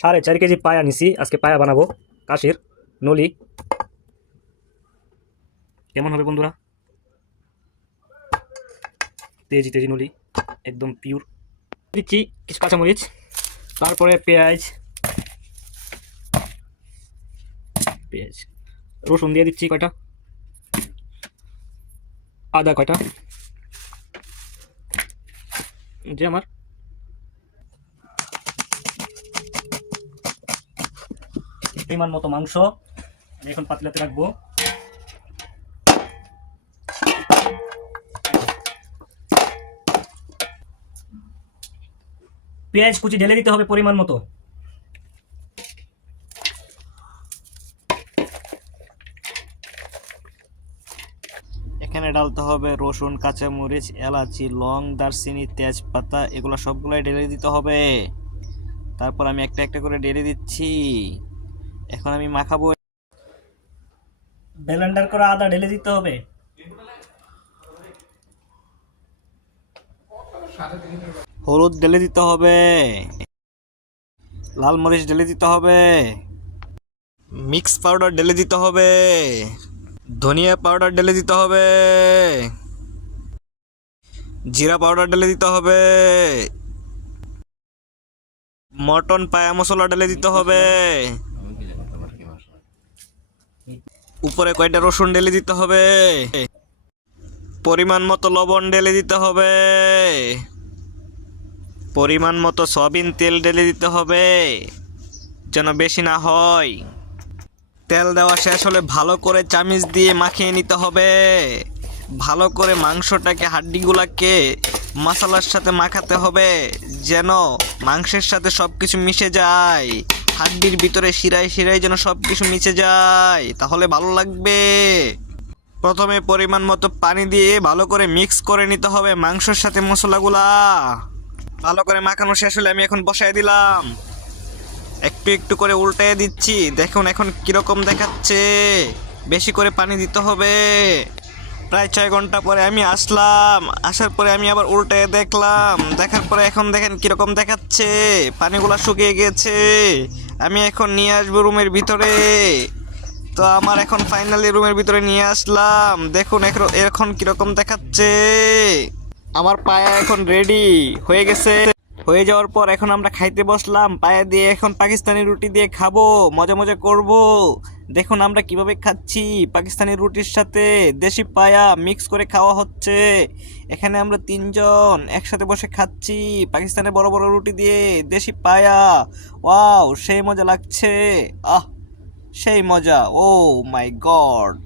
সাড়ে চার কেজি পায়া নিছি, আজকে পায়া বানাবো। কাশির, নলি। কেমন হবে বন্ধুরা? তেজি তেজি নলি, একদম পিওর দিচ্ছি কিছু কাঁচামরিচ, তারপরে পেঁয়াজ পেঁয়াজ। রসুন দিয়ে দিচ্ছি কয়টা? আদা কয়টা? যে আমার পরিমাণ মতো মাংস। আমি এখন পাতলাতে রাখব। পেঁয়াজ কুচি ঢেলে দিতে হবে পরিমাণ মতো। এখানে ডালতে হবে রসুন, কাঁচামরিচ, এলাচি, লং, দারচিনি, তেজপাতা, এগুলো সবগুলাই ঢেলে দিতে হবে। তারপর আমি একটা একটা করে ঢেলে দিচ্ছি। এখন আমি মাখাবো। ব্লেন্ডার করে আদা ঢেলে দিতে হবে। হলুদ ঢেলে দিতে হবে। লাল মরিচ ঢেলে দিতে হবে। মিক্স পাউডার ঢেলে দিতে হবে। ধনিয়া পাউডার ঢেলে দিতে হবে। জিরা পাউডার ঢেলে দিতে হবে। মটন পায়া মশলা ঢেলে দিতে হবে। উপরে কয়টা রসুন ঢেলে দিতে হবে? পরিমাণ মতো লবণ ঢেলে দিতে হবে। পরিমাণ মতো সয়াবিন তেল ঢেলে দিতে হবে, যেন বেশি না হয়। তেল দেওয়া শেষ হলে ভালো করে চামিচ দিয়ে মাখিয়ে নিতে হবে। ভালো করে মাংসটাকে, হাড্ডিগুলাকে মশলার সাথে মাখাতে হবে, যেন মাংসের সাথে সব কিছু মিশে যায়। হাড্ডির ভিতরে শিরায় শিরায় যেন সব কিছু মিশে যায়। তাহলে ভালো লাগবে। প্রথমে পরিমাণ মতো পানি দিয়ে ভালো করে মিক্স করে নিতে হবে মাংসের সাথে মশলাগুলা। ভালো করে মাখানো শেষ হলে আমি এখন বসাই দিলাম। একটু একটু করে উল্টে দিচ্ছি। দেখুন এখন কীরকম দেখাচ্ছে। বেশি করে পানি দিতে হবে। প্রায় ছয় ঘণ্টা পরে আমি আসলাম। আসার পরে আমি আবার উল্টে দেখলাম। দেখার পরে এখন দেখেন কীরকম দেখাচ্ছে। পানিগুলা শুকিয়ে গেছে। আমি এখন নিয়ে আসব রুমের ভিতরে। তো আমার এখন ফাইনালি রুমের ভিতরে নিয়ে আসলাম। দেখুন এখন কীরকম দেখাচ্ছে। আমার পায়া এখন রেডি হয়ে গেছে। হয়ে যাওয়ার পর এখন আমরা খাইতে বসলাম, পায়া দিয়ে এখন পাকিস্তানি রুটি দিয়ে খাব, মজা মজা করব। দেখুন আমরা কীভাবে খাচ্ছি, পাকিস্তানি রুটির সাথে দেশি পায়া মিক্স করে খাওয়া হচ্ছে। এখানে আমরা তিনজন একসাথে বসে খাচ্ছি পাকিস্তানের বড় বড় রুটি দিয়ে দেশি পায়া। ওয়াও, সেই মজা লাগছে। আহ, সেই মজা, ও মাই গড।